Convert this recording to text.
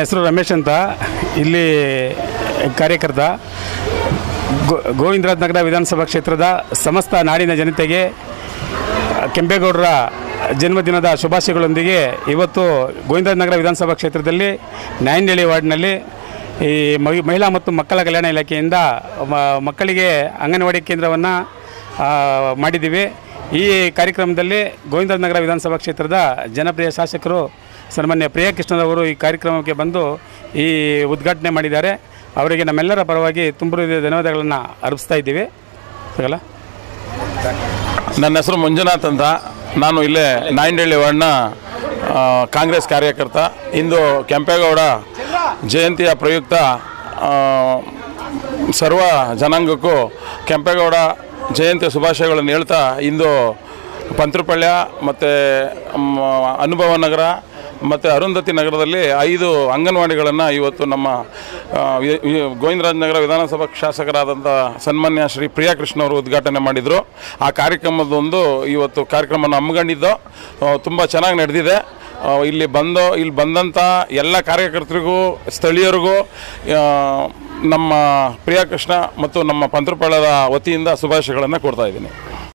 ಹೆಸರು ರಮೇಶ್ ಅಂತ, ಇಲ್ಲಿ ಕಾರ್ಯಕರ್ತ. ಗೋವಿಂದರಾಜನಗರ ವಿಧಾನಸಭಾ ಕ್ಷೇತ್ರದ ಸಮಸ್ತ ನಾಡಿನ ಜನತೆಗೆ ಕೆಂಪೇಗೌಡರ ಜನ್ಮದಿನದ ಶುಭಾಶಯಗಳೊಂದಿಗೆ ಇವತ್ತು ಗೋವಿಂದರಾಜನಗರ ವಿಧಾನಸಭಾ ಕ್ಷೇತ್ರದಲ್ಲಿ ನ್ಯಾಯನಹಳ್ಳಿ ವಾರ್ಡ್ನಲ್ಲಿ ಈ ಮಹಿಳಾ ಮತ್ತು ಮಕ್ಕಳ ಕಲ್ಯಾಣ ಇಲಾಖೆಯಿಂದ ಮಕ್ಕಳಿಗೆ ಅಂಗನವಾಡಿ ಕೇಂದ್ರವನ್ನು ಮಾಡಿದ್ದೀವಿ. ಈ ಕಾರ್ಯಕ್ರಮದಲ್ಲಿ ಗೋವಿಂದರಾಜನಗರ ವಿಧಾನಸಭಾ ಕ್ಷೇತ್ರದ ಜನಪ್ರಿಯ ಶಾಸಕರು ಸನ್ಮಾನ್ಯ ಪ್ರಿಯಾ ಕೃಷ್ಣರವರು ಈ ಕಾರ್ಯಕ್ರಮಕ್ಕೆ ಬಂದು ಈ ಉದ್ಘಾಟನೆ ಮಾಡಿದ್ದಾರೆ. ಅವರಿಗೆ ನಮ್ಮೆಲ್ಲರ ಪರವಾಗಿ ತುಂಬ ಧನ್ಯವಾದಗಳನ್ನು ಅರ್ಪಿಸ್ತಾ ಇದ್ದೀವಿ. ಸಗಲ ನನ್ನ ಹೆಸರು ಮಂಜುನಾಥ್ ಅಂತ, ನಾನು ಇಲ್ಲೇ ನಾಯಂಡಹಳ್ಳಿ ವಾರ್ಡ್ನ ಕಾಂಗ್ರೆಸ್ ಕಾರ್ಯಕರ್ತ. ಇಂದು ಕೆಂಪೇಗೌಡ ಜಯಂತಿಯ ಪ್ರಯುಕ್ತ ಸರ್ವ ಜನಾಂಗಕ್ಕೂ ಕೆಂಪೇಗೌಡ ಜಯಂತಿಯ ಶುಭಾಶಯಗಳನ್ನು ಹೇಳ್ತಾ ಇಂದು ಪಂತ್ರಪಳ್ಯ ಮತ್ತು ಅನುಭವ ನಗರ ಮತ್ತು ಅರುಂಧತಿ ನಗರದಲ್ಲಿ 5 ಅಂಗನವಾಡಿಗಳನ್ನು ಇವತ್ತು ನಮ್ಮ ಗೋವಿಂದರಾಜನಗರ ವಿಧಾನಸಭಾ ಶಾಸಕರಾದಂಥ ಸನ್ಮಾನ್ಯ ಶ್ರೀ ಪ್ರಿಯಾ ಕೃಷ್ಣ ಅವರು ಉದ್ಘಾಟನೆ ಮಾಡಿದರು. ಆ ಕಾರ್ಯಕ್ರಮದೊಂದು ಇವತ್ತು ಕಾರ್ಯಕ್ರಮನ ಹಮ್ಮಿಕೊಂಡಿದ್ದು ತುಂಬ ಚೆನ್ನಾಗಿ ನಡೆದಿದೆ. ಇಲ್ಲಿ ಬಂದಂಥ ಎಲ್ಲ ಕಾರ್ಯಕರ್ತರಿಗೂ ಸ್ಥಳೀಯರಿಗೂ ನಮ್ಮ ಪ್ರಿಯಾ ಕೃಷ್ಣ ಮತ್ತು ನಮ್ಮ ಪಂತ್ರಪಳ್ಳದ ವತಿಯಿಂದ ಶುಭಾಶಯಗಳನ್ನು ಕೊಡ್ತಾ ಇದ್ದೀನಿ.